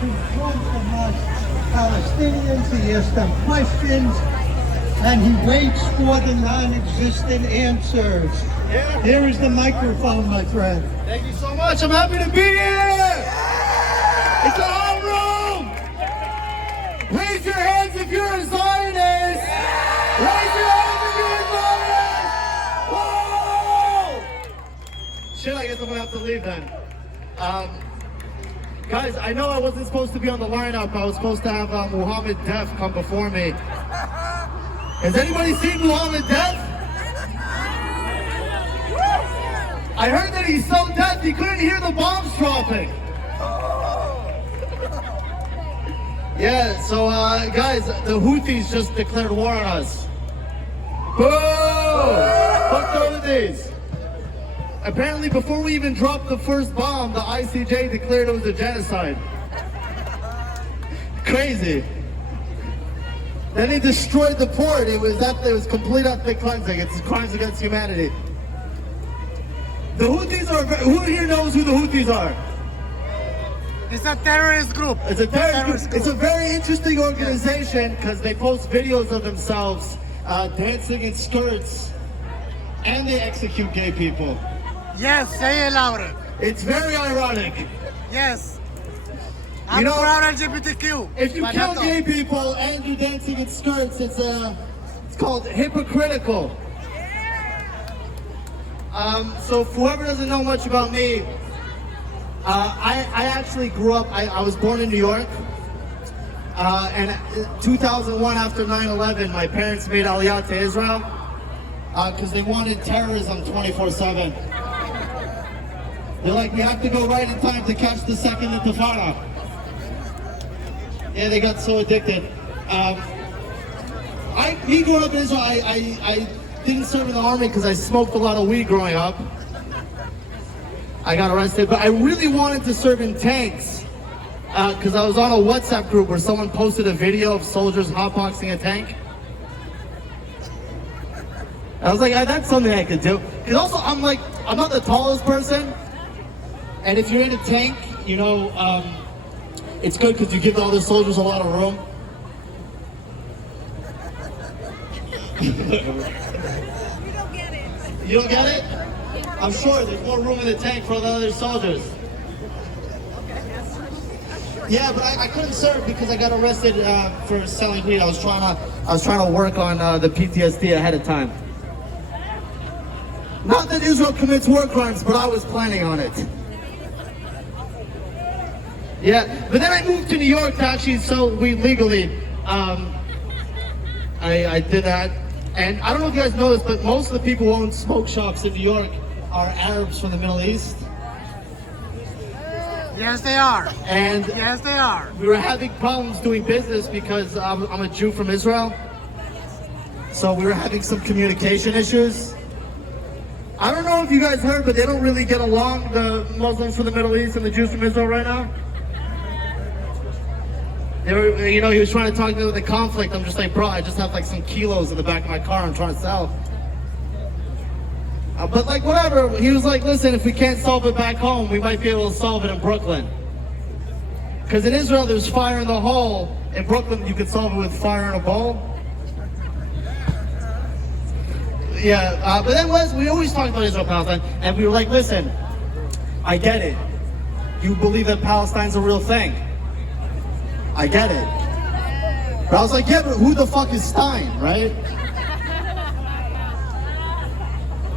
confront from us Palestinians, he asks them questions, and he waits for the non-existent answers. Yeah. Here is the microphone, my friend. Thank you so much. I'm happy to be here. It's a home room. Raise your hands if you're a Zionist. Raise your hands if you're a Zionist. Whoa! Shit, I guess I'm gonna have to leave then. Guys, I know I wasn't supposed to be on the lineup. I was supposed to have Muhammad Def come before me. Has anybody seen Muhammad Def? I heard that he's so deaf he couldn't hear the bombs dropping. Yeah, so guys, the Houthis just declared war on us. Boo! Fuck the Houthis. Apparently, before we even dropped the first bomb, the ICJ declared it was a genocide. Crazy. Then they destroyed the port. It was complete ethnic cleansing. It's crimes against humanity. The Houthis are, who here knows who the Houthis are? It's a terrorist group. It's a terrorist group. It's a very interesting organization because they post videos of themselves dancing in skirts and they execute gay people. Yes, say it louder. It's very ironic. Yes. I'm proud LGBTQ. If you kill gay people and you're dancing in skirts, it's called hypocritical. So for whoever doesn't know much about me, I actually grew up, I was born in New York, and in 2001 after 9/11, my parents made Aliyah to Israel because they wanted terrorism 24/7. They're like, we have to go right in time to catch the second Intifada. Yeah, they got so addicted. Me growing up in Israel, I didn't serve in the army because I smoked a lot of weed growing up. I got arrested, but I really wanted to serve in tanks because I was on a WhatsApp group where someone posted a video of soldiers hotboxing a tank. I was like, that's something I could do. Because also, I'm not the tallest person, and if you're in a tank, you know, it's good because you give the other soldiers a lot of room. You don't get it. You don't get it? I'm sure there's more room in the tank for the other soldiers. Yeah, but I couldn't serve because I got arrested for selling weed. I was trying to work on the PTSD ahead of time. Not that Israel commits war crimes, but I was planning on it. Yeah, but then I moved to New York to actually sell weed legally. I did that. And I don't know if you guys know this, but most of the people who own smoke shops in New York are Arabs from the Middle East. Yes, they are. And yes, they are. We were having problems doing business because I'm a Jew from Israel. So we were having some communication issues. I don't know if you guys heard, but they don't really get along, the Muslims from the Middle East and the Jews from Israel right now. They were, you know, he was trying to talk to me with the conflict. I'm just like, bro, I just have like some kilos in the back of my car I'm trying to sell. But like, whatever. He was like, listen, if we can't solve it back home, we might be able to solve it in Brooklyn. Because in Israel, there's fire in the hole. In Brooklyn, you could solve it with fire in a bowl. Yeah, but then we always talk about Israel, Palestine, and we were like, listen, I get it. You believe that Palestine's a real thing. I get it. But I was like, yeah, but who the fuck is Stein, right?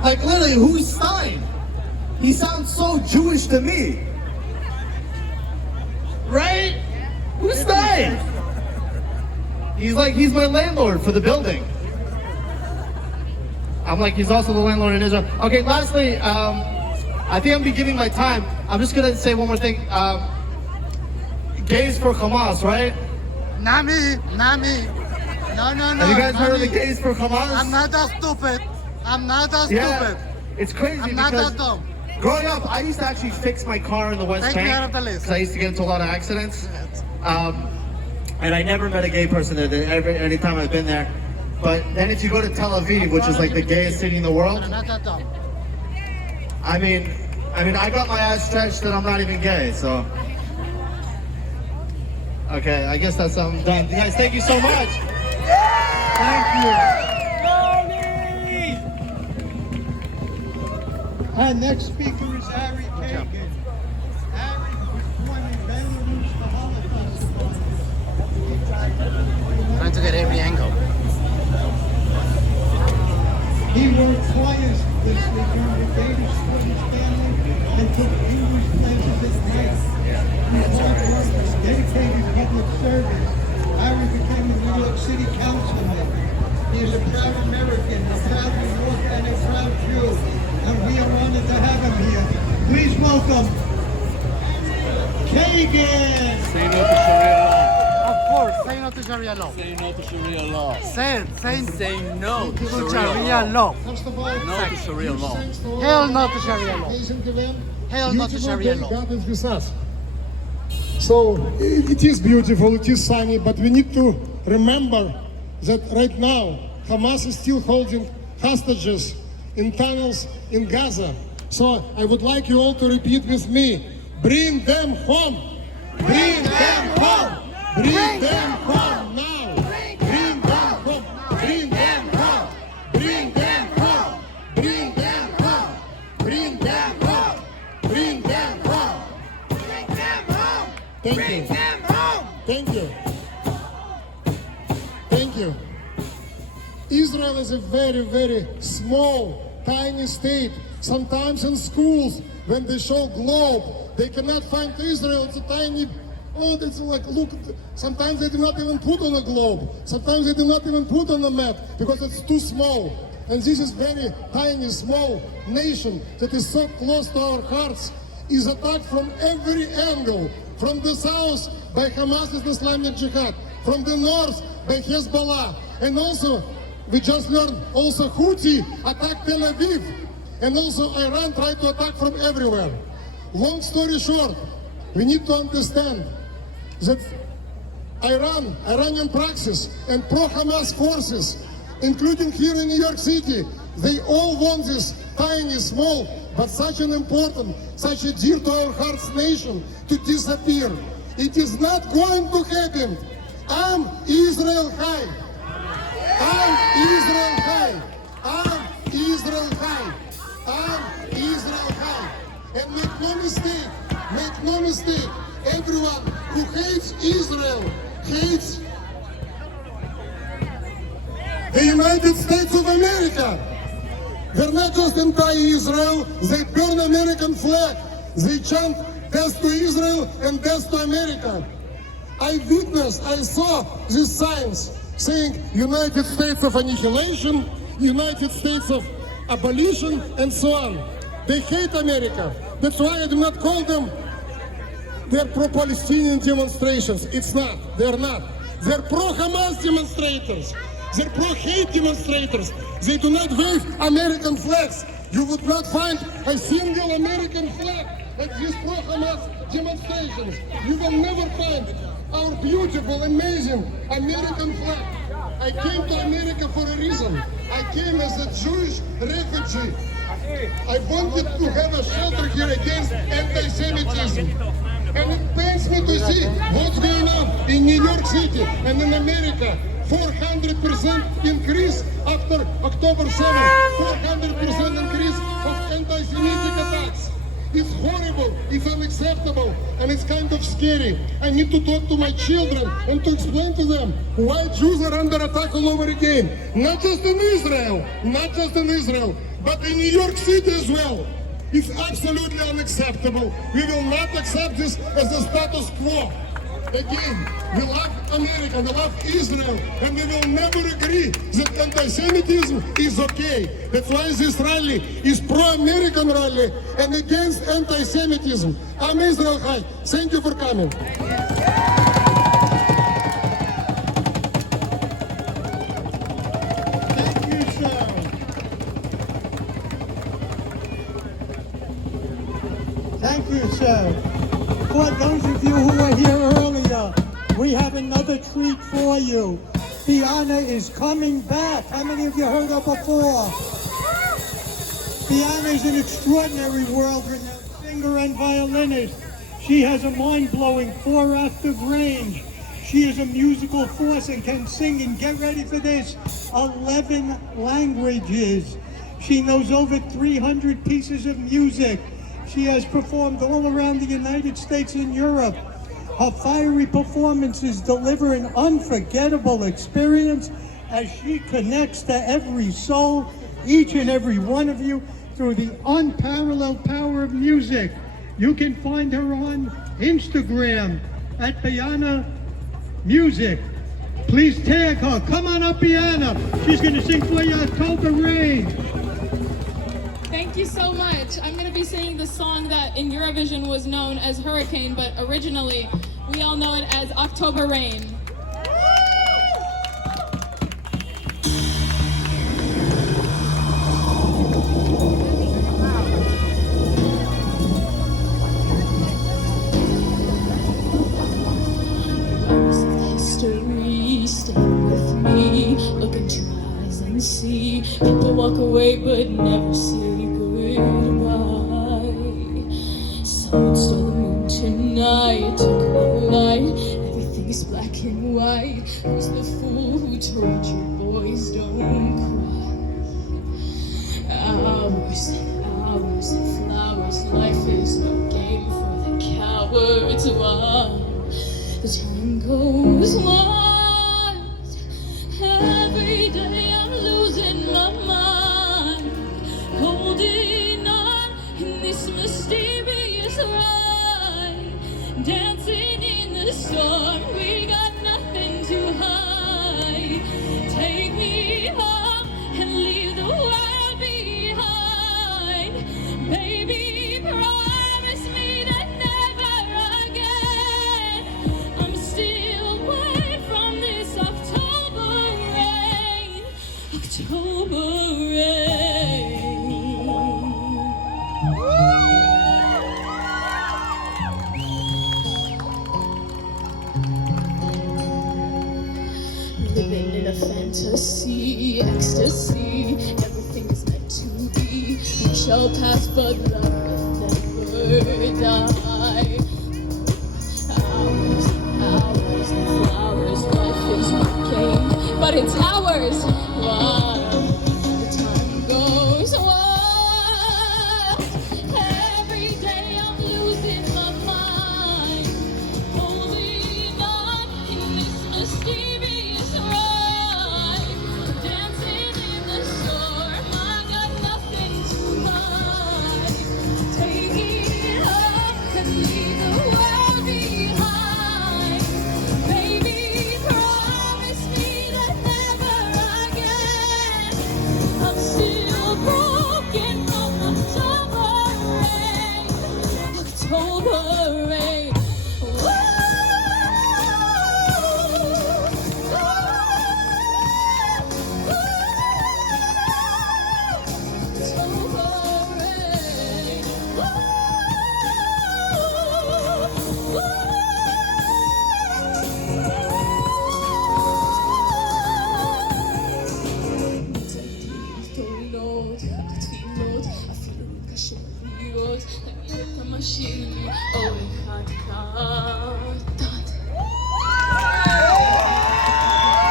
Like, literally, who's Stein? He sounds so Jewish to me. Right? Who's Stein? He's my landlord for the building. I'm like, he's also the landlord in Israel. Okay, lastly, I think I'm be giving my time. I'm just gonna say one more thing. Gays for Hamas, right? Not me. No. Have you guys heard of the gays for Hamas? I'm not that stupid. I'm not that stupid. It's crazy. I'm not that dumb. Growing up, I used to actually fix my car in the West Bank. Out of the list. I used to get into a lot of accidents. And I never met a gay person there anytime I've been there. But then if you go to Tel Aviv, which is like the gayest city in the world, I'm not that dumb. I mean, I got my ass stretched and I'm not even gay, so. Okay, I guess that's I'm done. Guys, thank you so much. Thank you. Our next speaker is Ari Kagan. Ari was born in Belarus, the Holocaust survivor. Trying to get every angle. He worked tirelessly during the day to support his family and took English classes at night. His hard work and dedicated public service, Ari became a New York City councilman. He is a proud American, a proud New Yorker, and a proud Jew. And we are honored to have him here. Please welcome Kagan. Say no to Sharia law. Of course, say no to Sharia law. Say no to Sharia law. Say it, say Say no to to Sharia Sharia law. law. First of all, No to Sharia law. Hell no to Sharia law. Hell no to Sharia law. God is with us. So it is beautiful, it is sunny, but we need to remember that right now Hamas is still holding hostages in tunnels in Gaza. So I would like you all to repeat with me: bring them home! Bring them home! Bring them home now! Bring them home! Bring them home! Bring them home! Bring them home! Bring them home! Bring them home! Thank you. Thank you. Thank you. Israel is a very, very small, tiny state. Sometimes in schools, when they show globe, they cannot find Israel. It's a tiny, oh, it's like, look, sometimes they do not even put on a globe. Sometimes they do not even put on a map because it's too small. And this is very tiny, small nation that is so close to our hearts, is attacked from every angle. From the south by Hamas and Islamic Jihad, from the north by Hezbollah, and also we just learned also Houthi attacked Tel Aviv, and also Iran tried to attack from everywhere. Long story short, we need to understand that Iranian praxis and pro-Hamas forces, including here in New York City, they all want this tiny, small, but such an important, such a dear to our hearts nation to disappear. It is not going to happen. I'm Israel high. I'm Israel high. I'm Israel high. I'm Israel high. And make no mistake, everyone who hates Israel hates the United States of America. They're not just anti-Israel, they burn American flag. They chant death to Israel and death to America. I saw these signs saying United States of annihilation, United States of abolition, and so on. They hate America. That's why I do not call them, they're pro-Palestinian demonstrations. It's not, they're not. They're pro-Hamas demonstrators. They're pro-hate demonstrators. They do not wave American flags. You would not find a single American flag at these pro-Hamas demonstrations. You will never find our beautiful, amazing American flag. I came to America for a reason. I came as a Jewish refugee. I wanted to have a shelter here against anti-Semitism. And it pains me to see what's going on in New York City and in America. 400% increase after October 7. 400% increase of anti-Semitic attacks. It's horrible, it's unacceptable, and it's kind of scary. I need to talk to my children and to explain to them why Jews are under attack all over again. Not just in Israel, but in New York City as well. It's absolutely unacceptable. We will not accept this as a status quo. Again, we love America, we love Israel, and we will never agree that anti-Semitism is okay. That's why this rally is pro-American rally and against anti-Semitism. I'm Israel High. Thank you for coming. Thank you, sir. Thank you, sir. For those of you who were here earlier, we have another treat for you. Diana is coming back. How many of you heard her before? Diana is an extraordinary world-renowned singer and violinist. She has a mind-blowing 4-octave range. She is a musical force and can sing, and get ready for this, 11 languages. She knows over 300 pieces of music. She has performed all around the United States and Europe. Her fiery performances deliver an unforgettable experience as she connects to every soul, each and every one of you, through the unparalleled power of music. You can find her on Instagram at Biana Music. Please tag her. Come on up, Biana. She's going to sing for you October Rain. Thank you so much. I'm going to be singing the song that in Eurovision was known as Hurricane, but originally we all know it as October Rain. History, stay with me. Look into my eyes and see. People walk away but never say goodbye. Someone stole the moon tonight, took my light. Everything is black and white. Who's the fool who told you boys don't cry? Hours and hours and flowers. Life is no game for the cowards. Why? The time goes wild. Every day I'm losing my mind, holding on in this mysterious ride, dancing in the storm. We got nothing to hide. Take me home and leave the world behind. Baby, promise me that never again. I'm still away from this October rain. October rain. Living in a fantasy, ecstasy. Everything is meant to be. We shall pass, but love will never die. Hours and hours and flowers. Life is no game, but it's ours. Wow. The time goes wild. Every day I'm losing my mind, holding on in this mysterious ride, dancing in the storm. I got nothing to hide. Take it up and leave the world behind. Baby, promise me that never again. I'm still broken from October rain. October rain.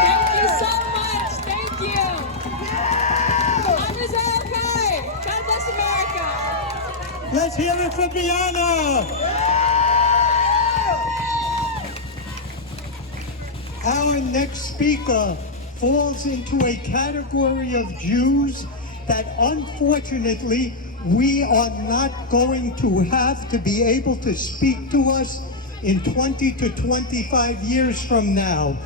Thank you so much. Thank you. I'm okay. God bless America. Let's hear it for Biana. Our next speaker falls into a category of Jews that unfortunately we are not going to have to be able to speak to us in 20 to 25 years from now.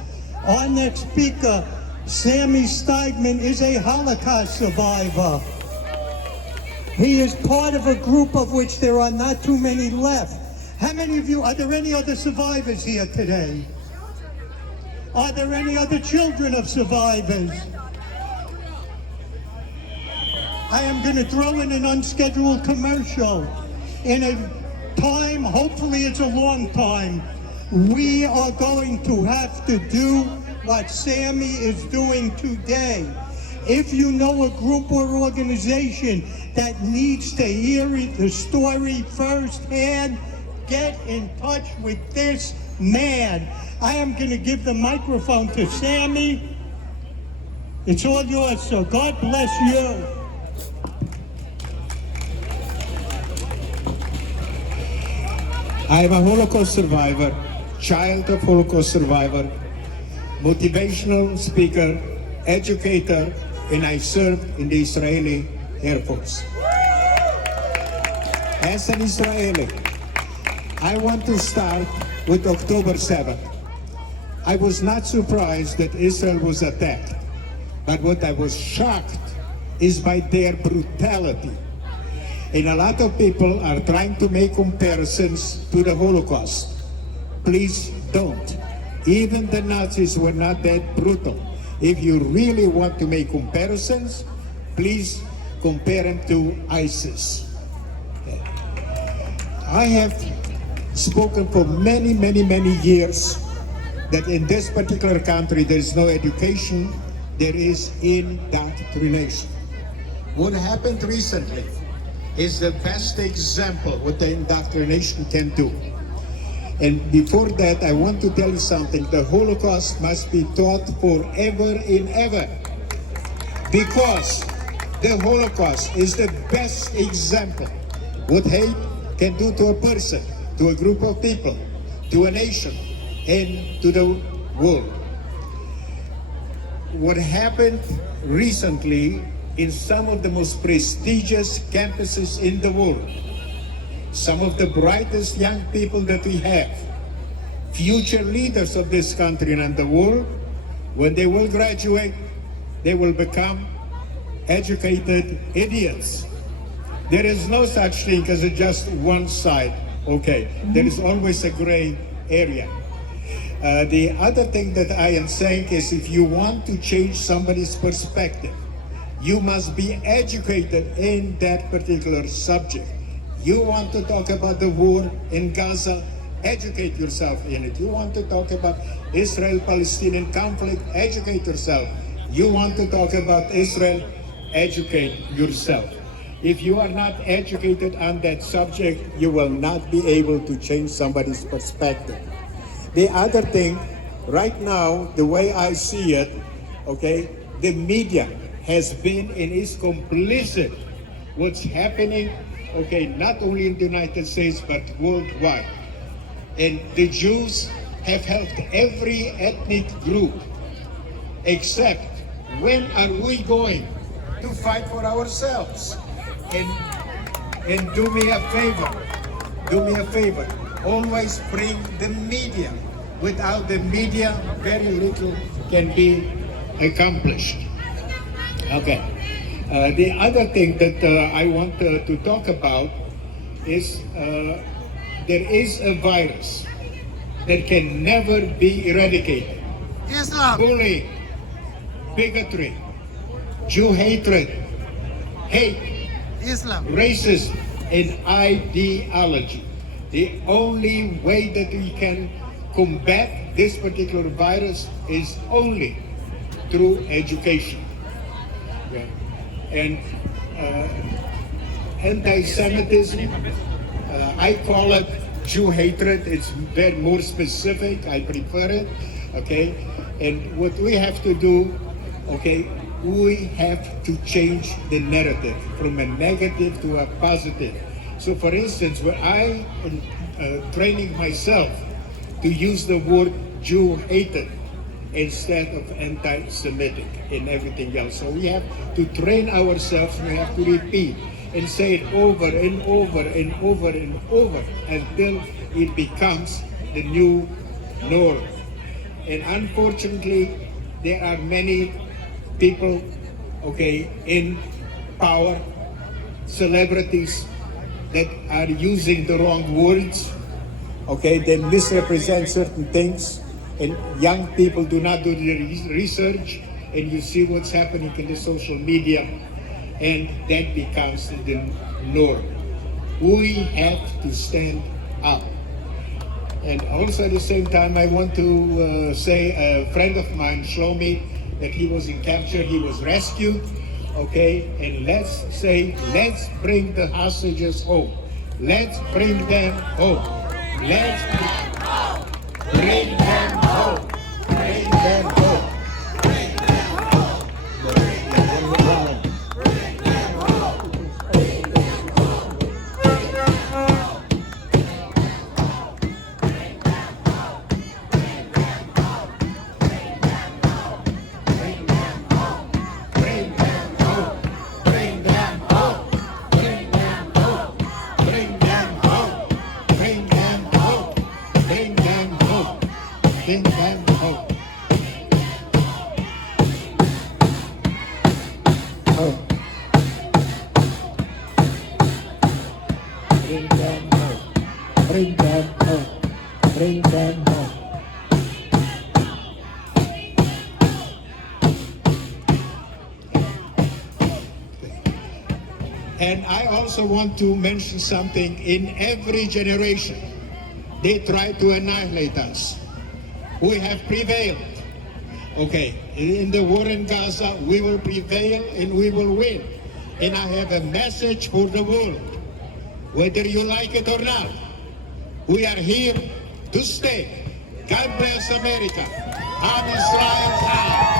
Our next speaker, Sammy Steigman, is a Holocaust survivor. He is part of a group of which there are not too many left. How many of you, are there any other survivors here today? Are there any other children of survivors? I am going to throw in an unscheduled commercial. In a time, hopefully it's a long time, we are going to have to do what Sammy is doing today. If you know a group or organization that needs to hear the story firsthand, get in touch with this man. I am going to give the microphone to Sammy. It's all yours, so God bless you. I am a Holocaust survivor, child of Holocaust survivor, motivational speaker, educator, and I served in the Israeli Air Force. As an Israeli, I want to start with October 7th. I was not surprised that Israel was attacked, but what I was shocked is by their brutality. And a lot of people are trying to make comparisons to the Holocaust. Please don't. Even the Nazis were not that brutal. If you really want to make comparisons, please compare them to ISIS. I have spoken for many, many, many years that in this particular country there is no education, there is indoctrination. What happened recently is the best example what the indoctrination can do. And before that, I want to tell you something. The Holocaust must be taught forever and ever, because the Holocaust is the best example what hate can do to a person, to a group of people, to a nation, and to the world. What happened recently in some of the most prestigious campuses in the world, some of the brightest young people that we have, future leaders of this country and the world, when they will graduate, they will become educated idiots. There is no such thing as just one side, okay? There is always a gray area. The other thing that I am saying is, if you want to change somebody's perspective, you must be educated in that particular subject. You want to talk about the war in Gaza, educate yourself in it. You want to talk about Israel-Palestinian conflict, educate yourself. You want to talk about Israel, educate yourself. If you are not educated on that subject, you will not be able to change somebody's perspective. The other thing, right now, the way I see it, okay, the media has been and is complicit what's happening, okay, not only in the United States, but worldwide. And the Jews have helped every ethnic group, except when are we going to fight for ourselves? And do me a favor, always bring the media. Without the media, very little can be accomplished. Okay. The other thing that I want to talk about is there is a virus that can never be eradicated. Islam. Bullying, bigotry, Jew hatred, hate, Islam. racism, and ideology. The only way that we can combat this particular virus is only through education. Yeah. And anti-Semitism, I call it Jew hatred. It's very more specific. I prefer it. Okay. And what we have to do, okay, we have to change the narrative from a negative to a positive. So for instance, when I am training myself to use the word Jew hated instead of anti-Semitic and everything else. So we have to train ourselves, we have to repeat and say it over and over and over and over until it becomes the new norm. And unfortunately, there are many people, okay, in power, celebrities that are using the wrong words, okay, they misrepresent certain things, and young people do not do the research, and you see what's happening in the social media, and that becomes the norm. We have to stand up. And also at the same time, I want to say a friend of mine, Shlomi, that he was in capture, he was rescued, okay? And let's say, let's bring the hostages home. Let's bring them home. Let's bring them home. Bring them home. Bring them home. Bring them home. Bring them home. Bring them home. Bring them home. Bring them home. Bring them home. Bring them home. Bring them home. Bring them home. Bring them home. Bring them home. Bring them home. Bring them home. Bring them home. Bring them home. Home. Bring them home. Bring them home. Bring them home. And I also want to mention something. In every generation, they try to annihilate us. We have prevailed. Okay, in the war in Gaza, we will prevail and we will win. And I have a message for the world. Whether you like it or not, we are here to stay. God bless America. Am Israel Chai.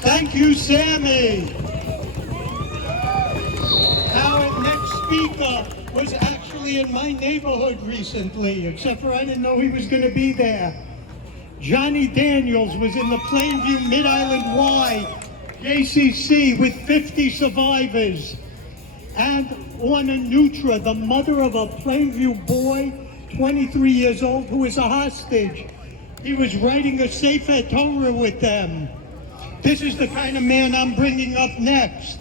Thank you, Sammy. Our next speaker was actually in my neighborhood recently, except for I didn't know he was going to be there. Johnny Daniels was in the Plainview Mid-Island Y JCC with 50 survivors. And Orna Nutra, the mother of a Plainview boy, 23 years old, who was a hostage. He was writing a Sefer Torah with them. This is the kind of man I'm bringing up next.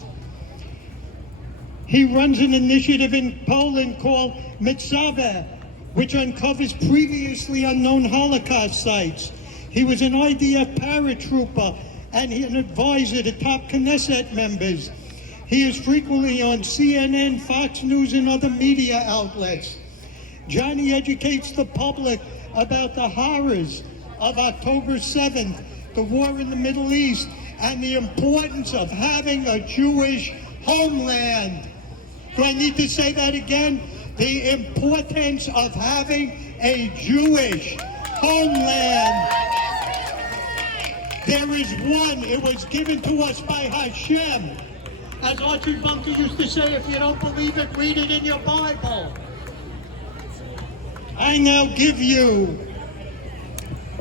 He runs an initiative in Poland called Mitzvah, which uncovers previously unknown Holocaust sites. He was an IDF paratrooper and an advisor to top Knesset members. He is frequently on CNN, Fox News, and other media outlets. Johnny educates the public about the horrors of October 7th, the war in the Middle East, and the importance of having a Jewish homeland. Do I need to say that again? The importance of having a Jewish homeland. There is one. It was given to us by Hashem. As Archie Bunker used to say, if you don't believe it, read it in your Bible. I now give you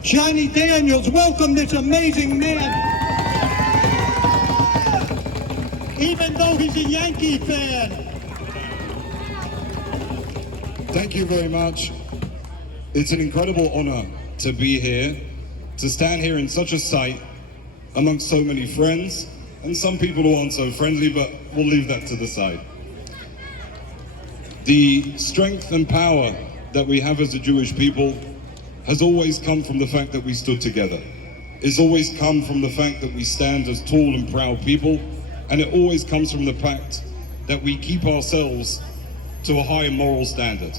Johnny Daniels. Welcome this amazing man. Even though he's a Yankee fan. Thank you very much. It's an incredible honor to be here, to stand here in such a sight amongst so many friends and some people who aren't so friendly, but we'll leave that to the side. The strength and power that we have as a Jewish people has always come from the fact that we stood together. It's always come from the fact that we stand as tall and proud people, and it always comes from the fact that we keep ourselves to a high moral standard.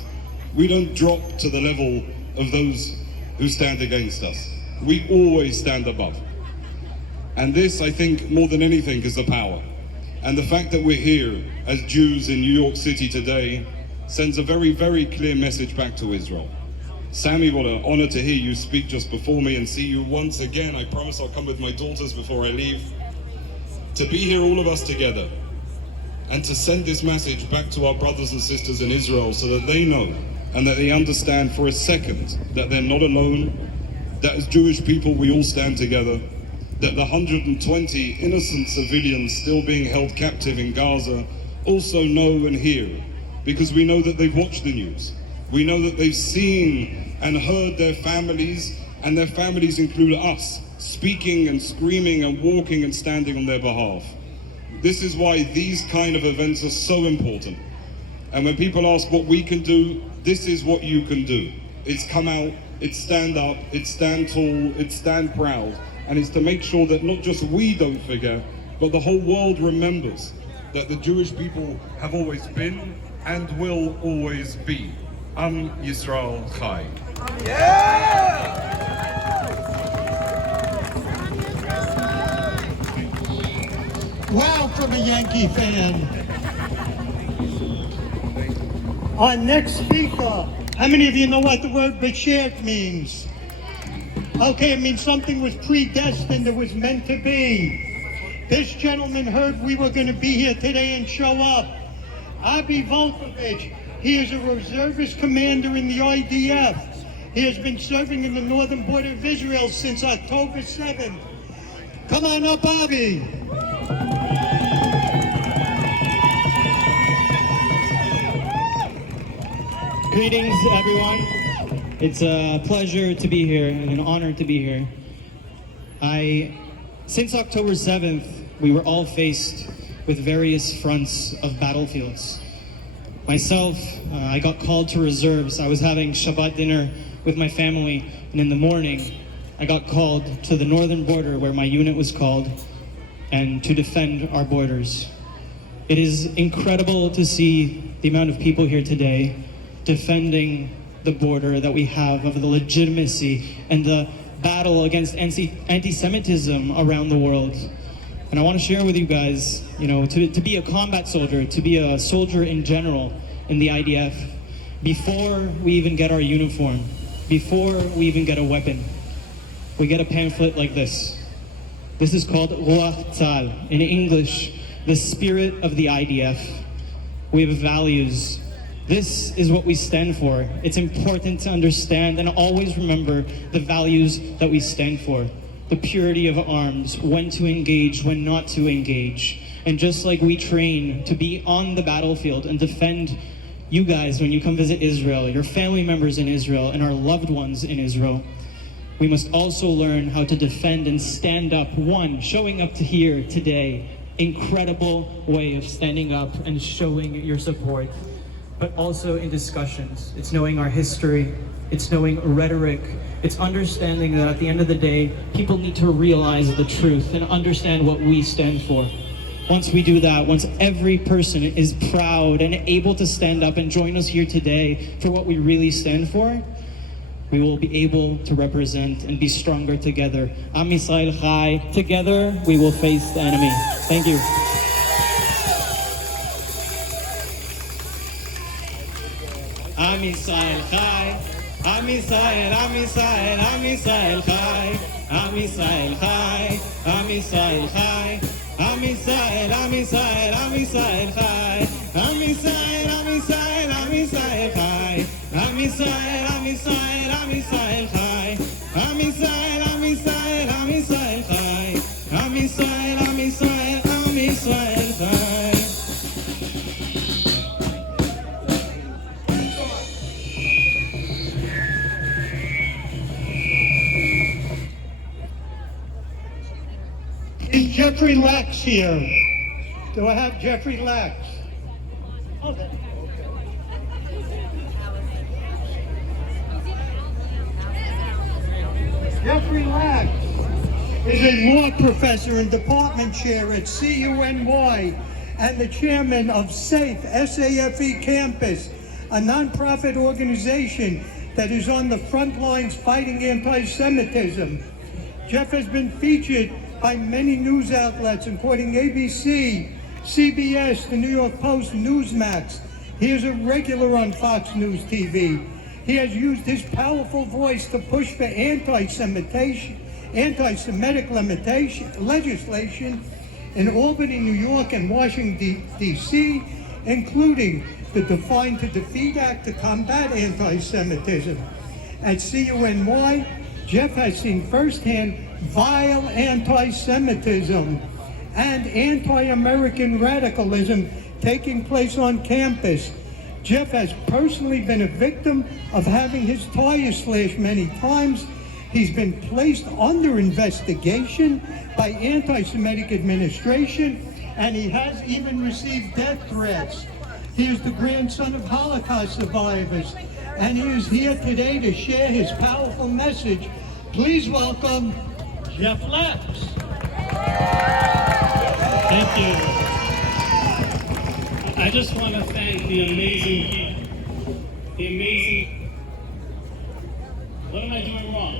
We don't drop to the level of those who stand against us. We always stand above. And this, I think, more than anything, is the power. And the fact that we're here as Jews in New York City today sends a very, very clear message back to Israel. Sammy, what an honor to hear you speak just before me and see you once again. I promise I'll come with my daughters before I leave. To be here, all of us together, and to send this message back to our brothers and sisters in Israel so that they know and that they understand for a second that they're not alone, that as Jewish people we all stand together, that the 120 innocent civilians still being held captive in Gaza also know and hear, because we know that they've watched the news. We know that they've seen and heard their families, and their families include us, speaking and screaming and walking and standing on their behalf. This is why these kind of events are so important. And when people ask what we can do, this is what you can do. It's come out, it's stand up, it's stand tall, it's stand proud. And it's to make sure that not just we don't forget, but the whole world remembers that the Jewish people have always been and will always be. Am Yisrael Chai. Yeah! Wow from a Yankee fan. Our next speaker. How many of you know what the word Bashert means? Okay, it means something was predestined, it was meant to be. This gentleman heard we were going to be here today and show up. Abi Volkovich, he is a reservist commander in the IDF. He has been serving in the northern border of Israel since October 7th. Come on up, Abi. Greetings, everyone. It's a pleasure to be here and an honor to be here. Since October 7th, we were all faced with various fronts of battlefields. Myself, I got called to reserves. I was having Shabbat dinner with my family, and in the morning, I got called to the northern border where my unit was called, and to defend our borders. It is incredible to see the amount of people here today defending the border that we have, of the legitimacy and the battle against anti-Semitism around the world. And I want to share with you guys, to be a combat soldier, to be a soldier in general in the IDF, before we even get our uniform, before we even get a weapon, we get a pamphlet like this. This is called Ruach Tzal, in English, the spirit of the IDF. We have values. This is what we stand for. It's important to understand and always remember the values that we stand for. The purity of arms, when to engage, when not to engage. And just like we train to be on the battlefield and defend you guys when you come visit Israel, your family members in Israel, and our loved ones in Israel, we must also learn how to defend and stand up. One, showing up to here today, incredible way of standing up and showing your support. But also in discussions. It's knowing our history, it's knowing rhetoric, it's understanding that at the end of the day, people need to realize the truth and understand what we stand for. Once we do that, once every person is proud and able to stand up and join us here today for what we really stand for, we will be able to represent and be stronger together. Am Yisrael Chai. Together, we will face the enemy. Thank you. Am Yisrael Chai, Am Yisrael, Am Yisrael, Am Yisrael Chai, Am Yisrael Chai, Am Yisrael Chai, Am Yisrael, Am Yisrael, Am Yisrael Chai, Am Yisrael, Am Yisrael, Am Yisrael Chai, Am Yisrael, Am Yisrael, Am Yisrael Chai, Am Yisrael, Am Yisrael, Am Yisrael Chai, Am Yisrael, Am Yisrael, Am Yisrael Chai. Is Jeffrey Lax here? Do I have Jeffrey Lax? Oh, there. Jeffrey Lax is a law professor and department chair at CUNY and the chairman of SAFE, S-A-F-E Campus, a nonprofit organization that is on the front lines fighting anti-Semitism. Jeff has been featured by many news outlets, including ABC, CBS, the New York Post, Newsmax. He is a regular on Fox News TV. He has used his powerful voice to push for anti-Semitic legislation in Albany, New York, and Washington, D.C., including the Define to Defeat Act to combat anti-Semitism. At CUNY, Jeff has seen firsthand vile anti-Semitism and anti-American radicalism taking place on campus. Jeff has personally been a victim of having his tires slashed many times. He's been placed under investigation by anti-Semitic administration, and he has even received death threats. He is the grandson of Holocaust survivors, and he is here today to share his powerful message. Please welcome Jeff Lax. Thank you. I just want to thank the amazing, what am I doing wrong?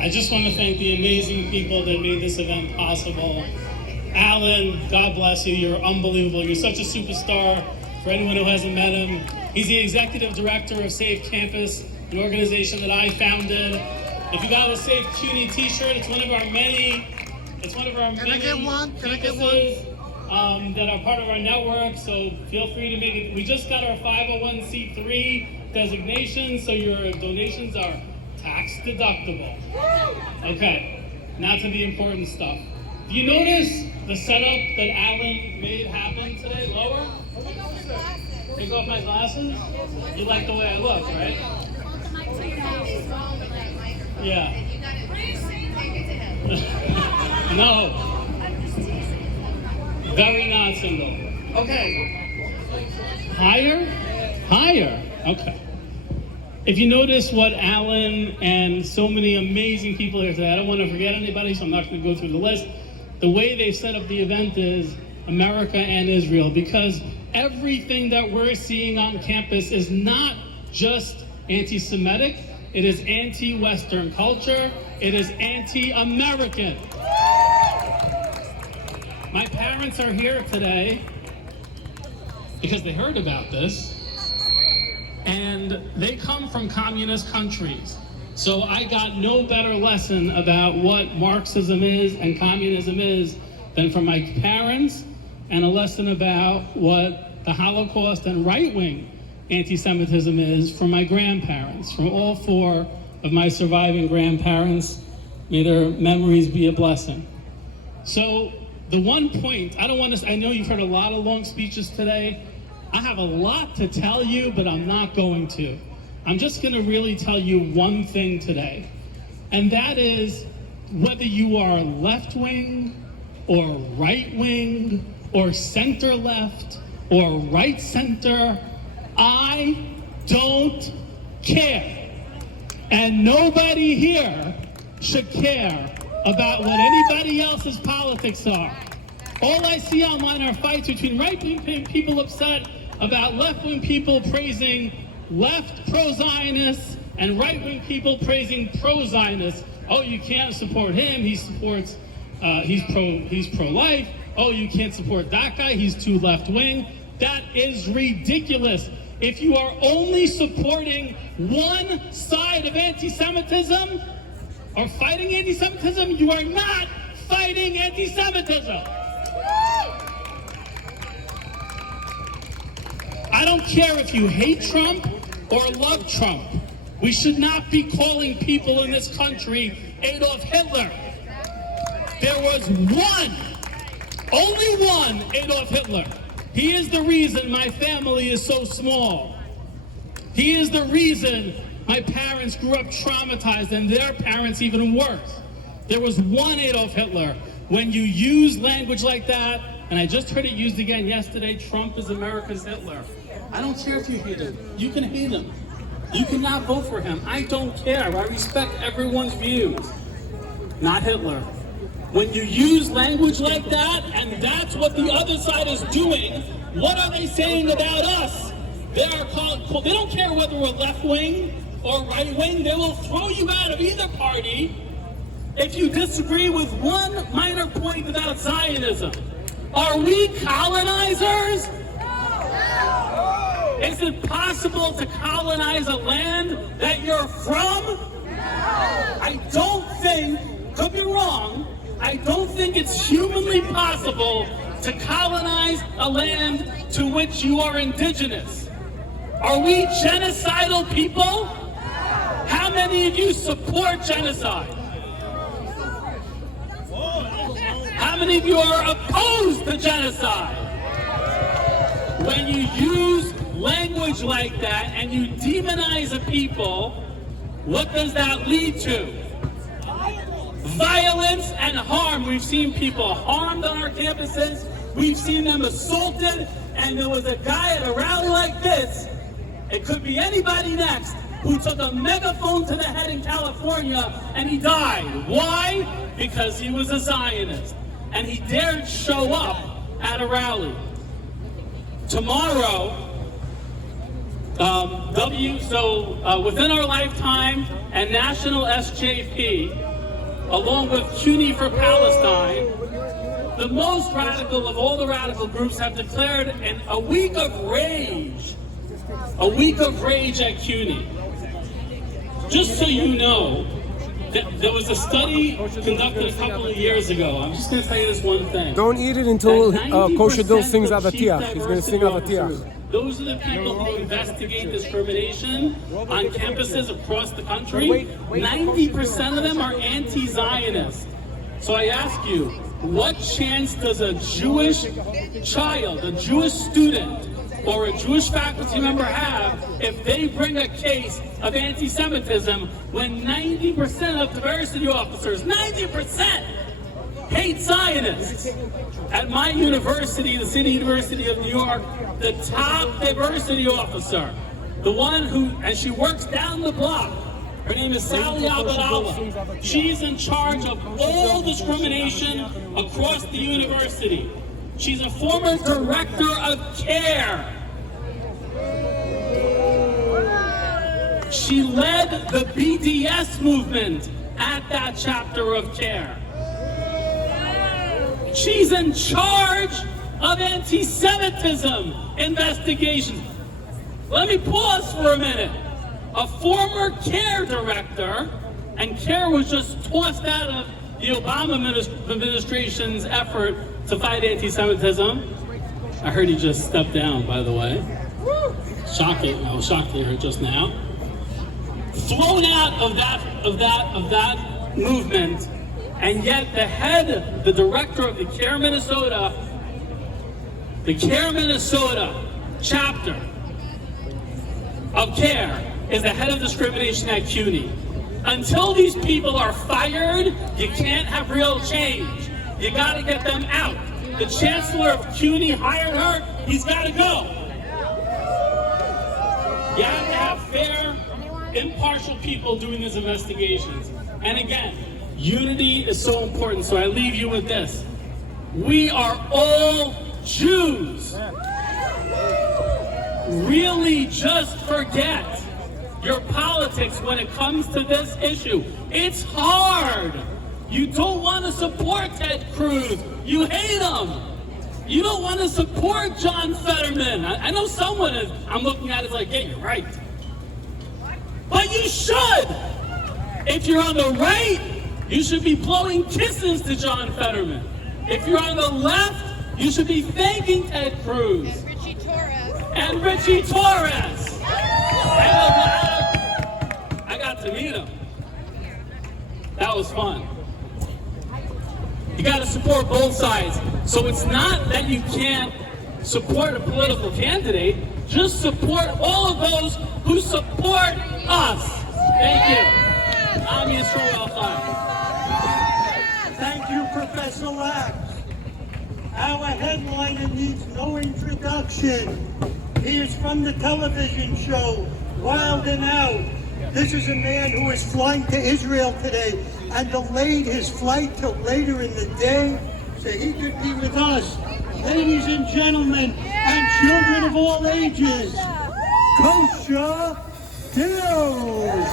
I just want to thank the amazing people that made this event possible. Alan, God bless you. You're unbelievable. You're such a superstar. For anyone who hasn't met him, he's the executive director of Safe Campus, an organization that I founded. If you got a Safe CUNY t-shirt, it's one of our many Can I get one? campuses that are part of our network, so feel free to make it. We just got our 501c3 designation, so your donations are tax deductible. Okay, now to the important stuff. Do you notice the setup that Alan made happen today? Lower? Take off my glasses? You like the way I look, right? Yeah. No. Very non-single. Okay. Higher? Higher. Okay. If you notice what Alan and so many amazing people here today, I don't want to forget anybody, so I'm not going to go through the list. The way they've set up the event is America and Israel, because everything that we're seeing on campus is not just anti-Semitic, it is anti-Western culture, it is anti-American. My parents are here today because they heard about this, and they come from communist countries. So I got no better lesson about what Marxism is and communism is than from my parents, and a lesson about what the Holocaust and right-wing anti-Semitism is from my grandparents, from all four of my surviving grandparents. May their memories be a blessing. So the one point, I know you've heard a lot of long speeches today. I have a lot to tell you, but I'm not going to. I'm just going to really tell you one thing today, and that is whether you are left-wing or right-wing or center-left or right-center, I don't care. And nobody here should care about what anybody else's politics are. All I see online are fights between right-wing people upset about left-wing people praising left pro-Zionists and right-wing people praising pro-Zionists. Oh, you can't support him, he supports, he's pro-life. Oh, you can't support that guy, he's too left-wing. That is ridiculous. If you are only supporting one side of anti-Semitism or fighting anti-Semitism, you are not fighting anti-Semitism. I don't care if you hate Trump or love Trump. We should not be calling people in this country Adolf Hitler. There was one, only one Adolf Hitler. He is the reason my family is so small. He is the reason my parents grew up traumatized and their parents even worse. There was one Adolf Hitler. When you use language like that, and I just heard it used again yesterday, Trump is America's Hitler. I don't care if you hate him. You can hate him. You cannot vote for him. I don't care. I respect everyone's views. Not Hitler. When you use language like that, and that's what the other side is doing, what are they saying about us? They don't care whether we're left wing or right wing. They will throw you out of either party if you disagree with one minor point about Zionism. Are we colonizers? Is it possible to colonize a land that you're from? I don't think, could be wrong, I don't think it's humanly possible to colonize a land to which you are indigenous. Are we genocidal people? How many of you support genocide? How many of you are opposed to genocide? When you use language like that and you demonize a people, what does that lead to? Violence and harm. We've seen people harmed on our campuses. We've seen them assaulted. And there was a guy at a rally like this, it could be anybody next, who took a megaphone to the head in California and he died. Why? Because he was a Zionist. And he dared show up at a rally. Tomorrow, within our lifetime and National SJP along with CUNY for Palestine, the most radical of all the radical groups, have declared a week of rage. A week of rage at CUNY. Just so you know, there was a study conducted a couple of years ago. I'm just going to tell you this one thing. Don't eat it until Kosher Dill sings Avatiach. He's going to sing Avatiach. Those are the people who investigate discrimination on campuses across the country. 90% of them are anti-Zionist. So I ask you, what chance does a Jewish child, a Jewish student, or a Jewish faculty member have if they bring a case of anti-Semitism when 90% of diversity officers, 90%, hate Zionists? At my university, the City University of New York, the top diversity officer, the one who, and she works down the block, her name is Sally Abadallah. She's in charge of all discrimination across the university. She's a former director of CARE. She led the BDS movement at that chapter of CARE. She's in charge of anti-Semitism investigations. Let me pause for a minute. A former CARE director, and CARE was just tossed out of the Obama administration's effort to fight anti-Semitism. I heard he just stepped down, by the way. Shocking! I was shocked to hear it just now. Thrown out of that movement, and yet the head, the director of the CARE Minnesota chapter of CARE is the head of discrimination at CUNY. Until these people are fired, you can't have real change. You got to get them out. The chancellor of CUNY hired her. He's got to go. You have to have fair, impartial people doing these investigations. And again, unity is so important. So I leave you with this. We are all Jews. Really just forget your politics when it comes to this issue. It's hard. You don't want to support Ted Cruz. You hate him. You don't want to support John Fetterman. I know someone is, I'm looking at it like, yeah, you're right. But you should. If you're on the right, you should be blowing kisses to John Fetterman. If you're on the left, you should be thanking Ted Cruz. And Richie Torres. I got to meet him. That was fun. You got to support both sides. So it's not that you can't support a political candidate, just support all of those who support us. Thank you. I'm Yisroel Chaim. Thank you, Professor Lax. Our headliner needs no introduction. He is from the television show Wild and Out. This is a man who is flying to Israel today and delayed his flight till later in the day so he could be with us. Ladies and gentlemen, and children of all ages, Kosher Dills.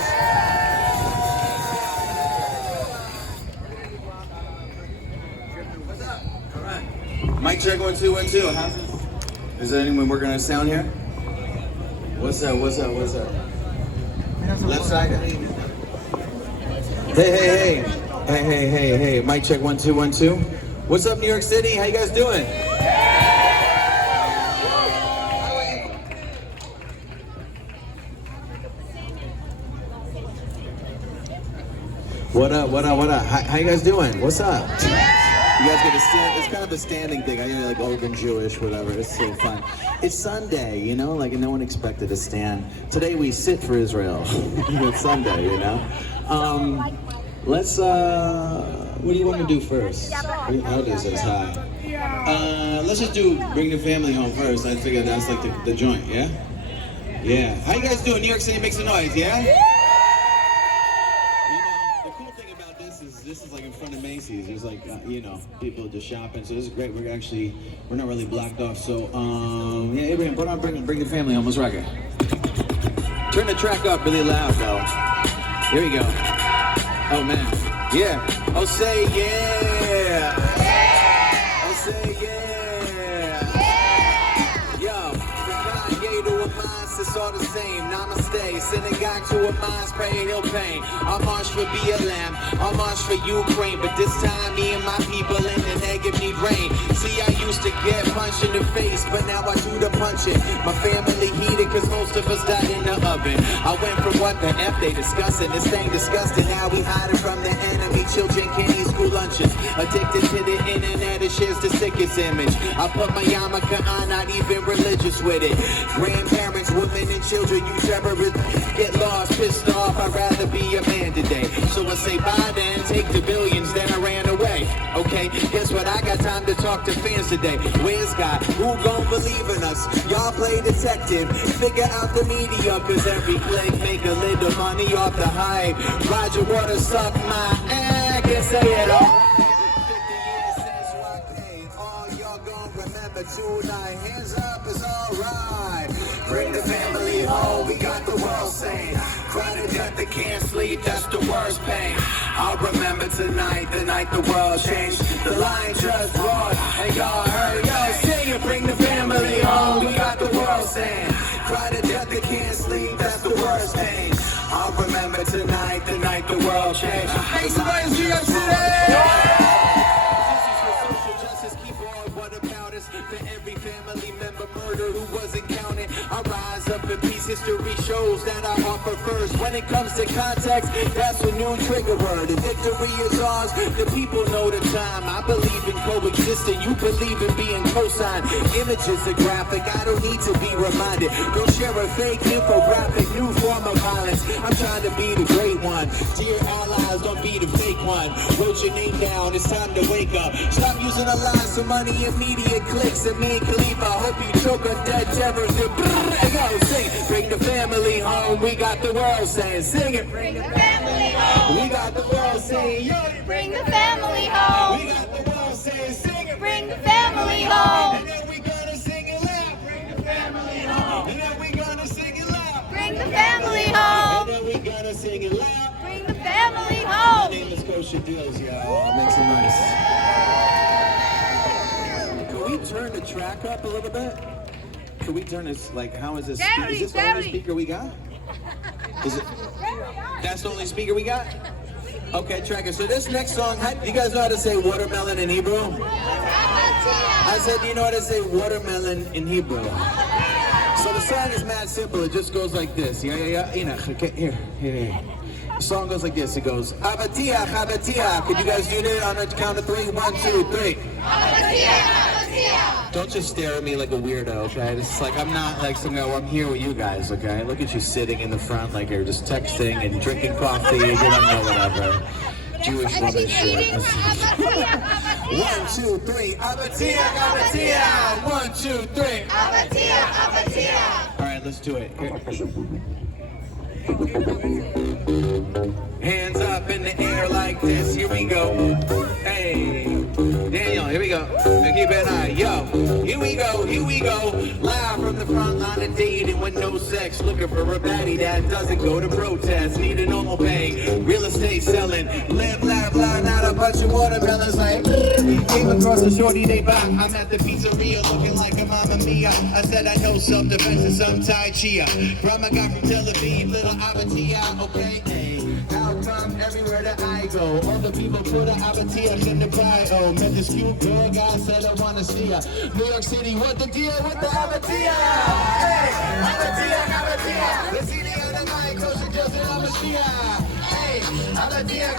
Mic check, 1 2 1 2. Is there anyone working on sound here? What's up? Left side. Hey. Mic check, 1 2 1 2. What's up, New York City? How you guys doing? What up? How you guys doing? What's up? You guys get to stand. It's kind of a standing thing. I like old Jewish, whatever. It's so fun. It's Sunday, you know, like no one expected to stand. Today we sit for Israel. It's Sunday, you know. Let's. What do you want to do first? How does this? Hi. Let's just do bring the family home first. I figured that's like the joint, yeah. Yeah. How you guys doing? New York City makes a noise, yeah. This is like in front of Macy's. There's like, you know, people just shopping. So this is great. We're not really blocked off. So, yeah, Abraham, put on bring the family home. Let's rock it. Turn the track up really loud, though. Here we go. Oh, man. Yeah. Oh, say yeah. Oh, say yeah. Yo, from Kanye to a minds, it's all the same. Namaste. Synagogue to a minds, praying he'll pain. I march for BLM, I march for Ukraine, but this time me and my people in the negative need rain. See, I used to get punched in the face, but now I do the punching. My family heated cause most of us died in the oven. I went from what the F they discussing, this thing disgusting. Now we hiding from the enemy, children can't eat school lunches. Addicted to the internet, it shares the sickest image. I put my yarmulke on, not even religious with it. Grandparents, women and children, you terrorists get lost, pissed off, I'd rather be a man today. So I say bye then, take the billions, then I ran away. Okay, guess what, I got time to talk to fans today. Where's God? Who gon' believe in us? Y'all play detective, figure out the media, cause every click make a little money off the hype. Roger Waters suck my ass, can say it all. 50 years since what day, all y'all gon' remember tonight. Hands up is alright. Bring the family home, we got the world saying. Cry to death, they can't sleep, that's the worst pain. I'll remember tonight, the night the world changed. The lion just roared, and y'all heard y'all sing it. Bring the family home, we got the world saying. Cry to death, they can't sleep, that's the worst pain. I'll remember tonight, the night the world changed. Thanks for watching New York City! For every family member murder who wasn't counted, I rise up in peace. History shows that I offer first. When it comes to context, that's a new trigger word. The victory is ours, the people know the time. I believe in coexisting, you believe in being co-signed. Images are graphic, I don't need to be reminded. Don't share a fake infographic, new form of violence. I'm trying to be the great one. Dear allies, don't be the fake one. Wrote your name down, it's time to wake up. Stop using the lies for money and media clicks. And me and Khalifa, I hope you choke on dead terrorists. And go sing, bring the family home. We got the world saying, sing it. Bring the family home. We got the world saying, yo. Bring the family home. We got the world saying, sing it. Bring the family home. And then we gonna sing it loud. Bring the family home. And then we gonna sing it loud. Bring the family home. And then we gonna sing it loud. Bring the family home. My name is Kosher Deals, y'all. Make some noise. Can we turn the track up a little bit? Can we turn this, like, how is this? Is this the only speaker we got? Is it? That's the only speaker we got? Okay, tracker. So this next song, you guys know how to say watermelon in Hebrew? I said, do you know how to say watermelon in Hebrew? So the song is mad simple. It just goes like this. Yeah. Okay, here. The song goes like this. It goes, Abatia, Abatia. Could you guys do that on a count of 3? 1, 2, 3. Abatia. Don't just stare at me like a weirdo, okay? It's like I'm not like some guy. I'm here with you guys, okay? Look at you sitting in the front like you're just texting and drinking coffee. You don't know whatever. Jewish woman shit. 1, 2, 3. Abatia, Abatia. 1, 2, 3. Abatia, Abatia. All right, let's do it. Hands up in the air like this. Here we go. Hey, Daniel, here we go. Now keep an eye. Yo, here we go. Live from the front line of dating with no sex. Looking for a baddie that doesn't go to protest. Need a normal pay. Real estate selling. Live, laugh, not a bunch of watermelons like. Came across a shorty they buy. I'm at the pizzeria looking like a Mamma Mia. I said I know self-defense and some Tai Chi. From a guy from Tel Aviv, little Abatia, okay? Hey, how come everywhere that I go, all the people put an Abatia in the bio? Met this cute girl, guy said I wanna see ya. New York City, what the deal with the Abatia? Hey, Abatia. Let's see the other night, Kosher Justin Abatia. Hey, Abatia.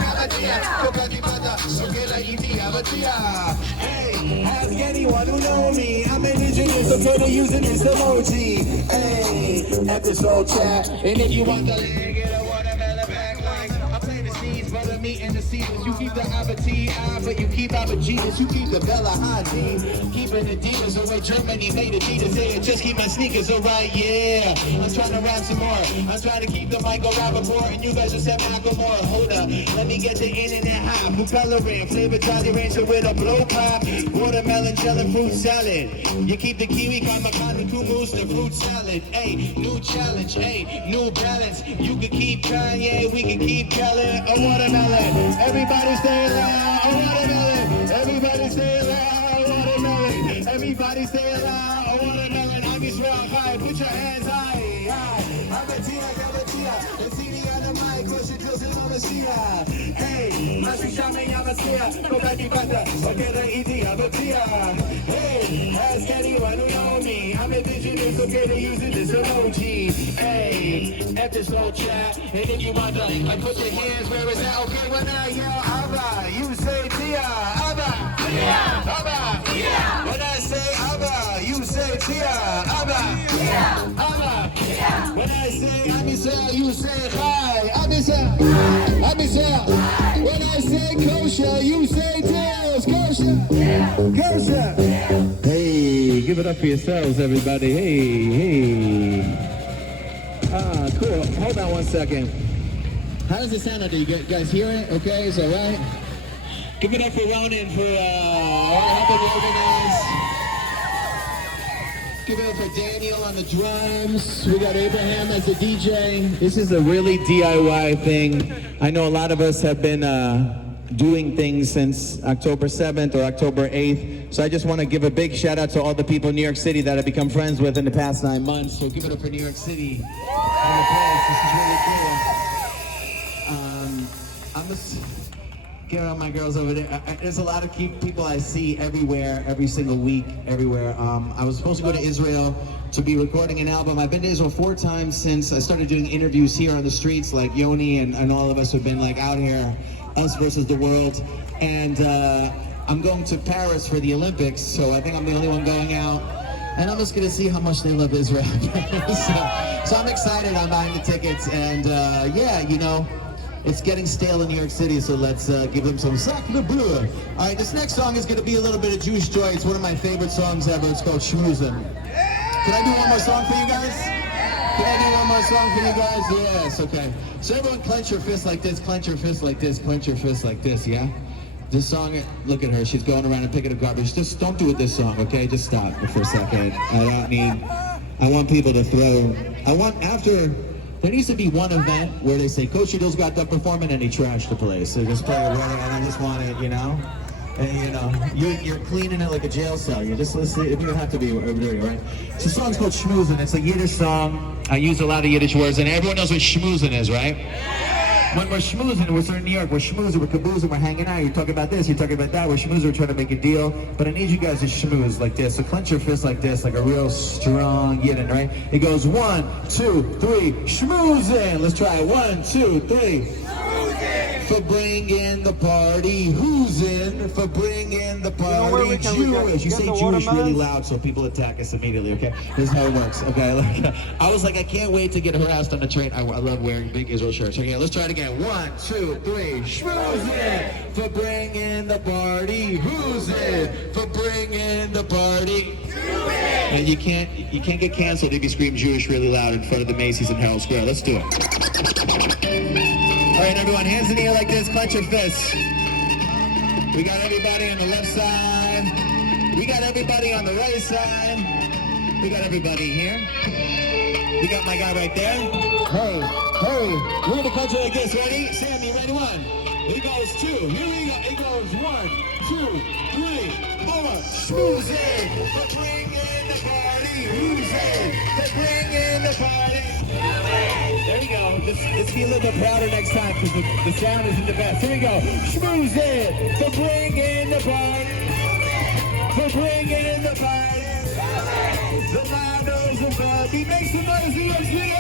Kokatibata, Sokela Iti, Abatia. Hey, ask anyone who know me. I'm an engineer, so can you using this emoji? Hey, episode chat. And if you want the leg, get a watermelon back like I'm playing the seeds, but I'm eating the seeds. You keep the Abatia, but you keep Abajitas. You keep the Bella Hadid. Keeping the demons away. Germany made Adidas. Hey, just keep my sneakers alright, yeah. I'm trying to rap some more. I'm trying to keep the Michael Rappaport, and you guys just have Macklemore. Hold up, Let me get the internet hot. Food coloring, flavor Jolly Rancher with a blow pop. Watermelon, jelly, fruit salad. You keep the kiwi, kamakana, kumus, the fruit salad. Hey, new challenge, hey, new balance. You can keep trying, yeah, we can keep telling. A watermelon, everybody stay loud. A watermelon, everybody stay loud. A watermelon, everybody stay loud. A watermelon, I'm Israel high. Put your hands high, high. I'm a tia, the CD on the mic, cause it doesn't know the Shia. Hey, Masu Shame Yamasia, go back to Bata, okay, the idea, but tia. Hey, ask anyone who know me. I'm indigenous, okay, to use it as an OG. Hey, at this whole chat, and if you want to, like, put your hands where it's at. Okay, when I yell Abba, you say tia, Abba, tia, Abba, tia. When I say Abba, you say tia, Abba, tia, Abba, tia. When I say Amisel, you say hi, Amisel, Amisel. When I say kosher, you say tails, kosher, kosher. Hey, give it up for yourselves, everybody. Hey. Ah, cool. Hold on one second. How does it sound out there? You guys hear it? Okay, is that right? Give it up for Ronan for helping organize. Give it up for Daniel on the drums. We got Abraham as the DJ. This is a really DIY thing. I know a lot of us have been doing things since October 7th or October 8th. So I just want to give a big shout out to all the people in New York City that I've become friends with in the past 9 months. So give it up for New York City and the place. This is really cool. I'm just get all my girls over there. There's a lot of people I see everywhere, every single week, everywhere. I was supposed to go to Israel to be recording an album. I've been to Israel 4 times since I started doing interviews here on the streets, like Yoni and all of us have been like out here, us versus the world. And I'm going to Paris for the Olympics, so I think I'm the only one going out. And I'm just gonna see how much they love Israel. so I'm excited, I'm buying the tickets, and yeah, you know, it's getting stale in New York City, so let's give them some Sacre Bleu. All right, this next song is gonna be a little bit of Jewish joy. It's one of my favorite songs ever. It's called Shmuzin. Can I do one more song for you guys? Can I do one more song for you guys? Yes, okay. So everyone clench your fists like this, clench your fists like this, clench your fists like this, yeah? This song, look at her, she's going around and picking up garbage. Just don't do it this song, okay? Just stop for a second. I want people to throw, there needs to be one event where they say, Coach Adil's got done performing and he trashed the place. So just play it with it, and I just want it, you know? And you know, you're cleaning it like a jail cell. You just listen, you don't have to be over there, right? So the song's called Shmuzin. It's a Yiddish song. I use a lot of Yiddish words, and everyone knows what Shmuzin is, right? When we're schmoozing, we're in New York, we're schmoozing, we're caboozing, we're hanging out, you're talking about this, you're talking about that, we're schmoozing, we're trying to make a deal, but I need you guys to schmooze like this, so clench your fist like this, like a real strong Yidden, right? It goes 1, 2, 3, schmoozing! Let's try it, 1, 2, 3. For bringing the party, who's in? For bringing the party, Jewish. You say Jewish really loud so people attack us immediately, okay? This is how it works, okay? Like, I was like, I can't wait to get harassed on the train. I love wearing big Israel shirts. Okay, let's try it again. 1, 2, 3, schmooze in. For bringing the party, who's in? For bringing the party, and you can't get canceled if you scream Jewish really loud in front of the Macy's and Herald Square. Let's do it. All right, everyone, hands in the air like this, clench your fists. We got everybody on the left side. We got everybody on the right side. We got everybody here. We got my guy right there. Hey, we're gonna clench it like this, ready? Sammy, ready? 1. It goes 2, here we go. It goes 1, 2, 3, 4. Who's in? For bringing the party. Who's in? For bringing the party. There you go. Let's be a little bit prouder next time because the sound isn't the best. Here we go. Schmooze it. For bringing the party. For bringing the party. The Manos and Bobby. Make some noise in your city.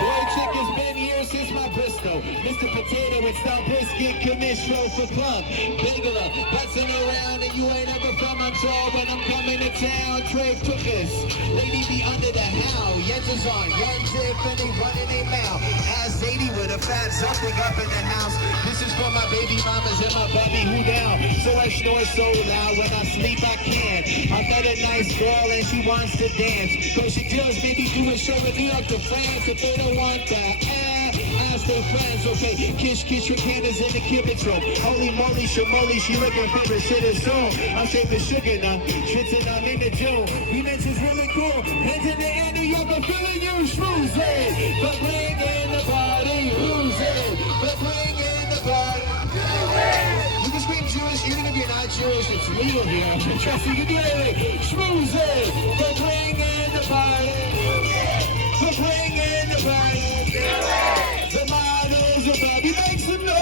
Boy, chick has been here since my Bristol. Mr. Potato and Stout Biscuit, Commissioner for Club. Bagela, busting around and you ain't ever from. I'm tall when I'm coming to town. Trey Cookers, lady be under the howl. Yes is on, young Tiffany running their mouth. Ass 80 with a fat something up in the house. This is for my baby mamas and my baby who down. So I snore so loud when I sleep I can't. I met a nice girl and she wants to dance. So she deals maybe do a show with New York to France if they don't want that. Ask stay friends, okay? Kish, Rihanna's in the kibbutz room. Holy moly, shamoli, she looking for the shit is soon. I'm shaving sugar now, schwitzing I'm in the June. Remix is really cool. Head to the end of your I'm feeling you schmoozing. But bring in the body, who's it? But bring in the body. You can scream Jewish, even if you're not Jewish, it's legal here. Trust me, you can do anything. Schmoozing. But bring in the body. But bring in the body. The models above you make some noise.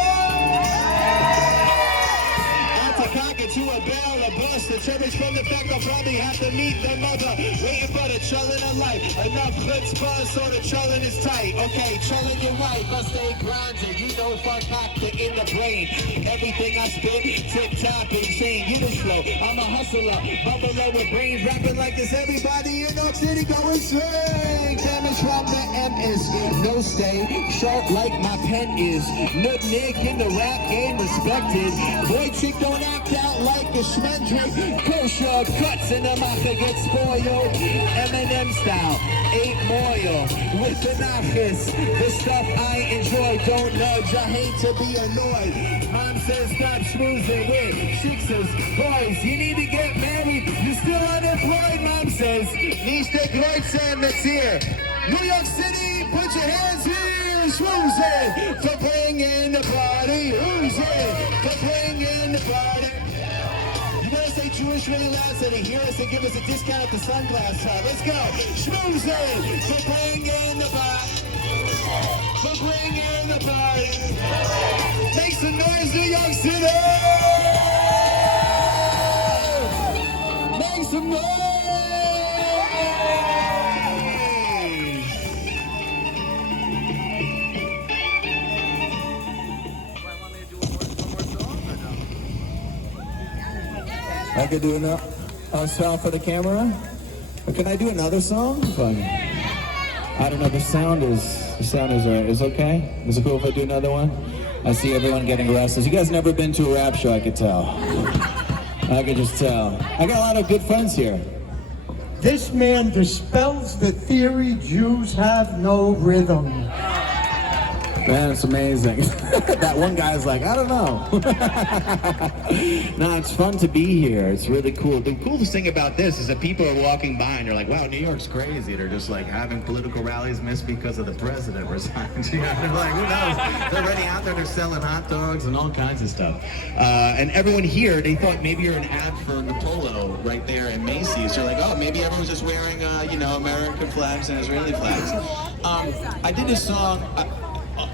To a barrel of bust, the cherish from the fact I'll probably have to meet the mother. Waiting for the chullin' of life. Enough chutzpah so the chullin' is tight. Okay, chullin' you're right, but stay grounded. You know fuck factor in the brain. Everything I spit, tip-top, insane. You the flow, I'm a hustler. Buffalo with brains, rapping like this. Everybody in New York City going swing. Damage from the M is no stay. Sharp like my pen is. Nook Nick in the rap game respected. Boy chick don't act out like a schmendrick. Kosher cuts in the mouth that gets spoiled. Eminem style, 8 moil with the nachis. The stuff I enjoy, don't nudge. I hate to be annoyed. Mom says stop schmoozing with chicks, boys. You need to get married. You're still unemployed. Mom says nicht der Kreuzern that's here. New York City, put your hands here. Schmoozing for bringing the party. Who's it? For bringing the party. You better say Jewish really loud so they hear us and give us a discount at the sunglass shop. Let's go. Schmoozing for bringing the party. For bringing the party. Make some noise, New York City. Make some noise. I could do a song for the camera. Or can I do another song? I don't know. The sound is alright. Is it okay? Is it cool if I do another one? I see everyone getting restless. You guys never been to a rap show? I could tell. I could just tell. I got a lot of good friends here. This man dispels the theory Jews have no rhythm. Man, it's amazing. That one guy's like, I don't know. No, it's fun to be here. It's really cool. The coolest thing about this is that people are walking by and they're like, wow, New York's crazy. They're just like having political rallies missed because of the president resigned. You know, they're like, who knows? They're already out there, they're selling hot dogs and all kinds of stuff. And everyone here, they thought maybe you're an ad for the Polo right there in Macy's. They're like, oh, maybe everyone's just wearing, American flags and Israeli flags. I did this song.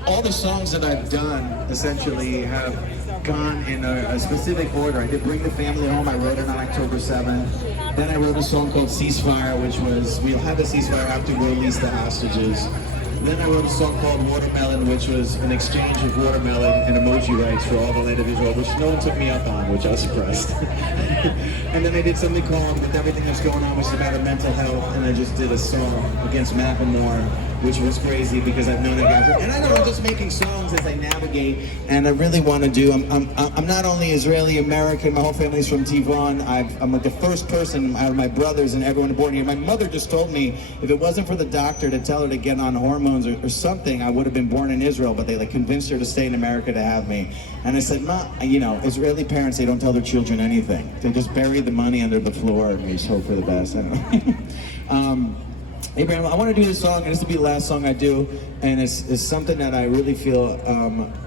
All the songs that I've done essentially have gone in a specific order. I did Bring the Family Home, I wrote it on October 7th. Then I wrote a song called Ceasefire, which was, we'll have a ceasefire after we release the hostages. Then I wrote a song called Watermelon, which was an exchange of watermelon and emoji rights for all the land of Israel, which no one took me up on, which I was surprised. And then I did something called With Everything That's Going On, which is about mental health, and I just did a song against Macklemore, which was crazy because I've known that guy. And I know I'm just making songs as I navigate, and I really want to do. I'm not only Israeli American. My whole family's from Tehran. I'm like the first person out of my brothers and everyone born here. My mother just told me if it wasn't for the doctor to tell her to get on hormones or something, I would have been born in Israel. But they convinced her to stay in America to have me. And I said, Ma, Israeli parents, they don't tell their children anything. They just bury the money under the floor and just hope for the best. I don't know. Abraham, I want to do this song, and this will be the last song I do, and it's something that I really feel,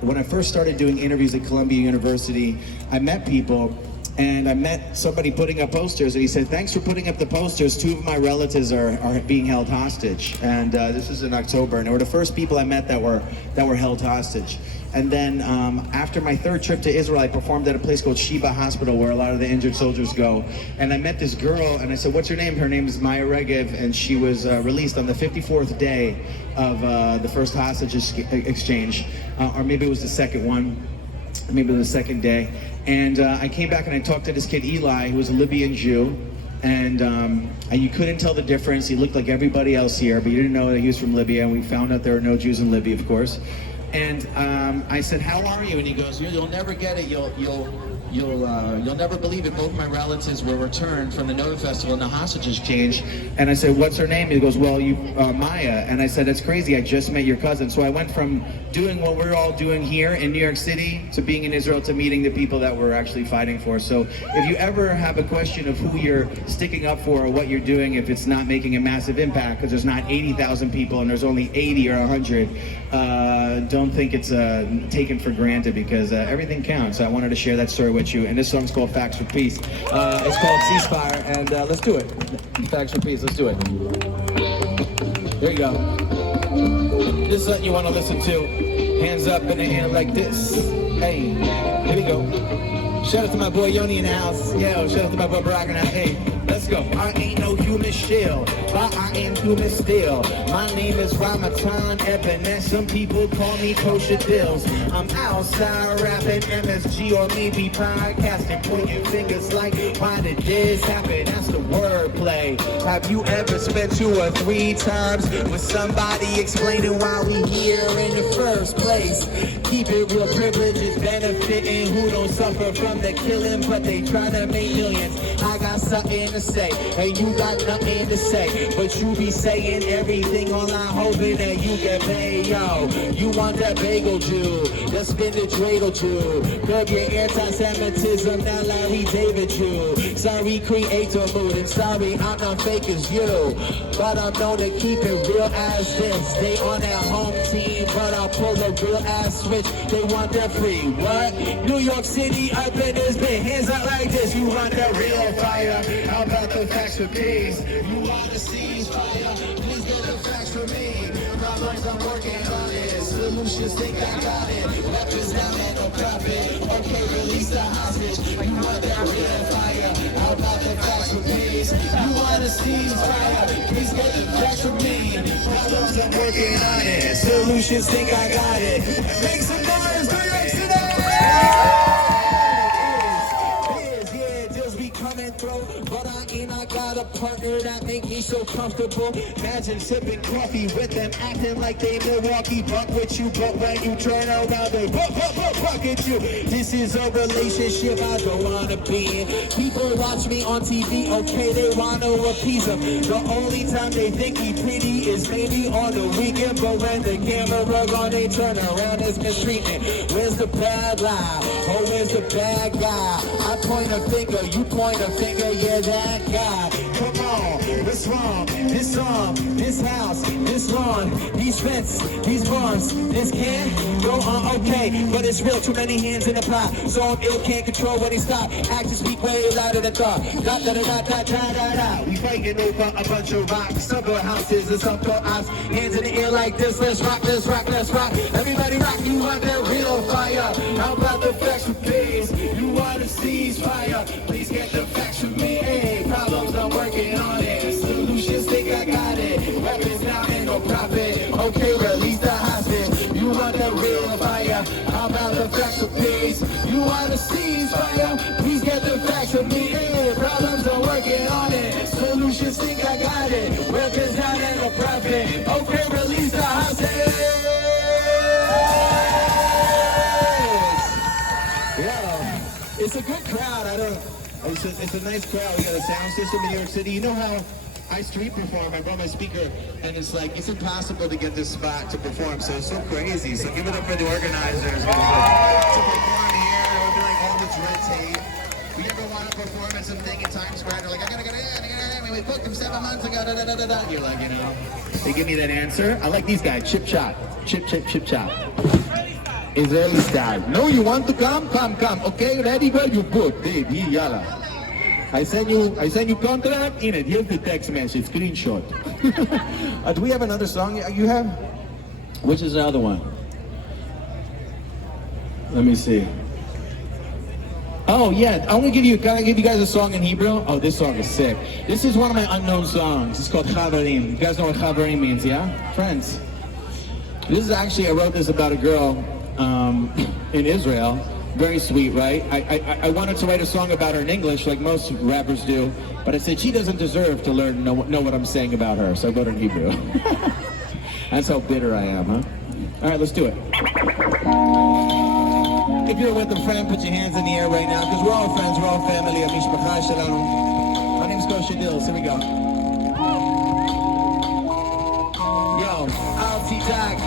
when I first started doing interviews at Columbia University, I met people, and I met somebody putting up posters, and he said, thanks for putting up the posters. 2 of my relatives are being held hostage, and this is in October, and they were the first people I met that were held hostage. And then after my 3rd trip to Israel, I performed at a place called Sheba Hospital where a lot of the injured soldiers go. And I met this girl and I said, what's your name? Her name is Maya Regev, and she was released on the 54th day of the first hostage exchange. Or maybe it was the second one, maybe the second day. And I came back and I talked to this kid, Eli, who was a Libyan Jew. And you couldn't tell the difference. He looked like everybody else here, but you didn't know that he was from Libya. And we found out there were no Jews in Libya, of course. And I said, how are you? And he goes, you'll never get it. You'll You'll never believe it. Both my relatives were returned from the Nova Festival and the hostages changed. And I said, what's her name? He goes, well, Maya. And I said, that's crazy. I just met your cousin. So I went from doing what we're all doing here in New York City to being in Israel to meeting the people that we're actually fighting for. So if you ever have a question of who you're sticking up for or what you're doing, if it's not making a massive impact, because there's not 80,000 people and there's only 80 or 100, don't think it's taken for granted, because everything counts. I wanted to share that story with you, and this song's called Facts for Peace. It's called Ceasefire, and let's do it. Facts for Peace, let's do it. There you go. This is something you want to listen to. Hands up in the air like this. Hey, here we go. Shout out to my boy Yoni in the house. Yo, shout out to my boy Brock in the house. Hey, let's go. I ain't no human shield, but I am human still. My name is Ramadan Ebenezer. Some people call me Kosher Dills. I'm outside rapping MSG or maybe podcasting, pointing fingers like, why did this happen? That's the wordplay. Have you ever spent 2 or 3 times with somebody explaining why we here in the first place? Keep it real, privilege is benefiting who don't suffer from the killing, but they try to make millions. I got something to say, and you got nothing to say, but you be saying everything online, hoping that you get paid. Yo, you want that bagel Jew, the spin the dreidel Jew, curb your anti-Semitism, not Larry David Jew. Sorry, creator mood, and sorry, I'm not fake as you, but I'm known to keep it real as this. They on their home team, but I'll pull a real ass switch. They want that free, what? New York City, up in this bit, hands up like this. You want that real fire? How about the facts for peace? You want to ceasefire? Please get the facts for me. Problems, I'm working on it. Solutions, think I got it. Weapons down and no profit. Okay, release the hostage. You want that real fire? How about the facts for peace? You want to ceasefire? Please get the facts for me. Problems, I'm working on it. Solutions, think I got it. Make some noise, New York City! Coming through, but I got a partner that make me so comfortable. Imagine sipping coffee with them, acting like they Milwaukee Buck with you, but when you turn around, they buck at you. This is a relationship I don't wanna be in. People watch me on TV, okay, they wanna appease them. The only time they think he pretty is maybe on the weekend, but when the camera's on, they turn around as mistreatment. Where's the bad lie? Oh, where's the bad guy? I point a finger, you point a finger, yeah, that guy. Come on, what's wrong? This song, this house, this lawn, these fence, these barns, this can't go on, okay, but it's real, too many hands in the pot, so I'm ill, can't control when they stop. Actions speak way louder than thought. Da da da da da da da da. We fighting over a bunch of rocks, some go houses and some go ops. Hands in the air like this, let's rock, let's rock, let's rock. Everybody rock, you want that real fire? How about the facts for peace? You want a ceasefire? Please get the facts from me. Hey, problems, I'm working on it. Solutions, think I got it. Weapons down and no profit. Okay, release the hostage. You want that real fire? How about the facts for peace? You want a ceasefire? Please get the facts from me. Hey, problems, I'm working on it. Solutions, think I got it. Weapons down and no profit. Okay, release the hostage. It's a good crowd. It's a nice crowd. We got a sound system in New York City. You know how I street perform? I brought my speaker, and it's like, it's impossible to get this spot to perform, so it's so crazy. So give it up for the organizers. To perform here, it would be like all this red tape. We ever want to perform at something in Times Square? They're like, I gotta get in. We booked him 7 months ago. Da, da, da, da, da. You're like, you know. They give me that answer. I like these guys. Chip chop. Chip, chip, chip chop. Israeli style. No, you want to come? Come. Okay, ready, girl? You book. Baby, yalla. I send you contract in it. Here's the text message, screenshot. Do we have another song you have? Which is the other one? Let me see. Oh yeah, can I give you guys a song in Hebrew? Oh, this song is sick. This is one of my unknown songs. It's called Chavarim. You guys know what Chavarim means, yeah? Friends. This is actually, I wrote this about a girl in Israel. Very sweet, right? I wanted to write a song about her in English, like most rappers do, but I said she doesn't deserve to know what I'm saying about her, so I wrote it in Hebrew. That's how bitter I am, huh? All right, let's do it. if you're with a friend, put your hands in the air right now, because we're all friends, we're all family. Mishpacha Shalom. My name's Kosher Dills. Here we go. Yo, Al Titag,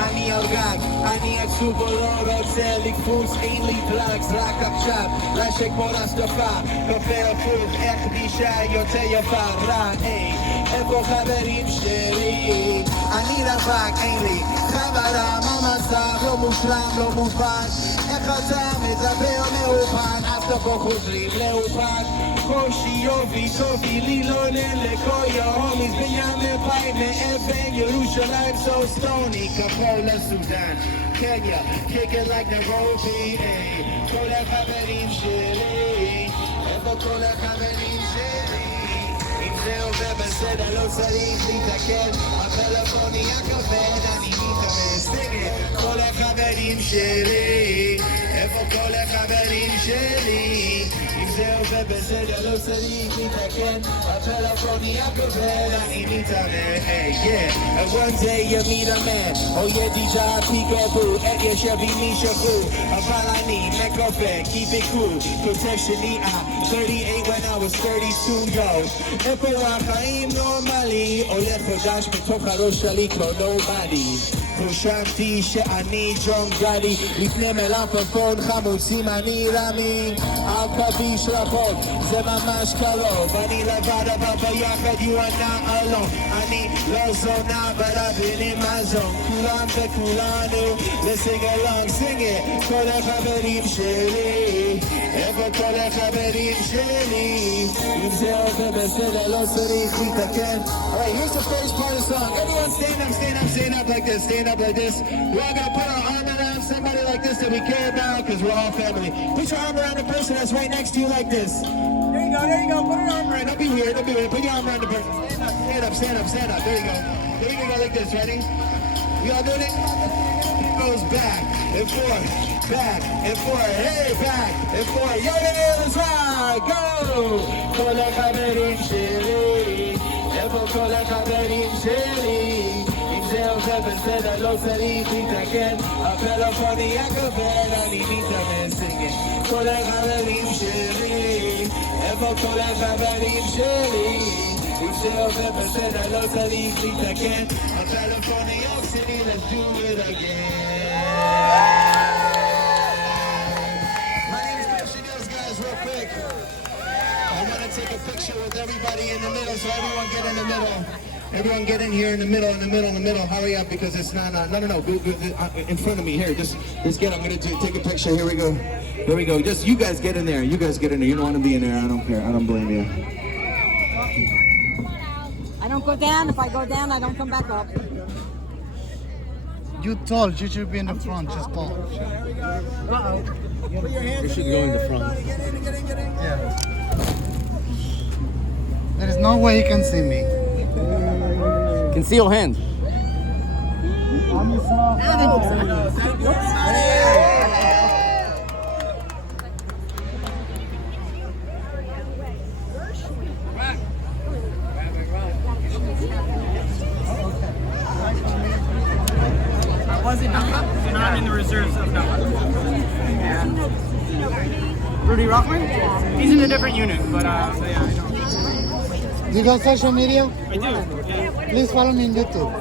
Ani Al Gag, Ani עצוב או לא רוצה לקפוץ, אין לי פלאגס, רק עכשיו, לשק כמו רסטופה, קפה הפוך, איך פגישה יותר יפה, רע, היי, איפה חברים שלי? אני רווק, אין לי חברה, מה מצב, לא מושלם, לא מובן, איך אתה מדבר מאופן, אז תבוא חוזרים לאופן, קושי יופי, טובי לי לא לכל יהומיס, בנימין בית מאבן, ירושלים so stony, כפור לסודן, קניה, kick it like Nairobi, כל החברים שלי, איפה כל החברים שלי? אם זה עובר בסדר לא צריך להתעכב, הפלאפוניה כבד, אני מתאמץ, כל החברים שלי, איפה כל החברים שלי? אם זה עובר בסדר לא צריך להתעכב, הפלאפוניה כבד, אני מתאמץ, yeah. And one day you meet a man, oh yeah, DJ peekaboo, and you shall be me shaku. אבל אני מקווה, keep it cool, protection לי, 38 when I was 32, yo. איפה החיים נורמלי, עולה חודש מתוך הראש שלי כמו nobody. חושבתי שאני ג'ון גדי, לפני מלפפון חמוצים אני רמי, על כביש רחוק, זה ממש קרוב, אני לבד אבל ביחד you are not alone, אני לא זונה ברבים מזון, כולם וכולנו, let's sing along, sing it, כל החברים שלי, איפה כל החברים שלי, אם זה עובר בסדר לא צריך להתקן. Alright, here's the first part of the song, everyone stand up, stand up, stand up like this, stand up like this. We're all gonna put our arm around somebody like this that we care about because we're all family. Put your arm around the person that's right next to you like this. There you go, put your arm around. Don't be weird, don't be weird. Put your arm around the person. Stand up, stand up, stand up. There you go. There you go like this, ready? We all doing it? It goes back and forth, back and forth. Hey, back and forth. Yo, let's ride, go! כל החברים שלי, איפה כל החברים שלי? אם זה עובר בסדר לא צריך להתקן, הפלאפוניה כבד, אני מתאמץ, singing. כל החברים שלי, איפה כל החברים שלי? אם זה עובר בסדר לא צריך להתקן, הפלאפוניה שלי, let's do it again. My name is Christian Hills, guys, real quick. I want to take a picture with everybody in the middle, so everyone get in the middle. Everyone get in here in the middle, in the middle, in the middle. Hurry up because it's not, no. Go, in front of me. Here, just get, I'm going to take a picture. Here we go. Here we go. Just, you guys get in there. You guys get in there. You don't want to be in there. I don't care. I don't blame you. I don't go down. If I go down, I don't come back up. You tall, you should be in the front, just tall. Uh-oh. You should go in the front. Yeah. There is no way he can see me. Can see your hand. You're not in the reserves of Napa. Rudy Rockman? He's in a different unit, but yeah, I don't. You got social media? I do. Yeah. Please follow me on YouTube.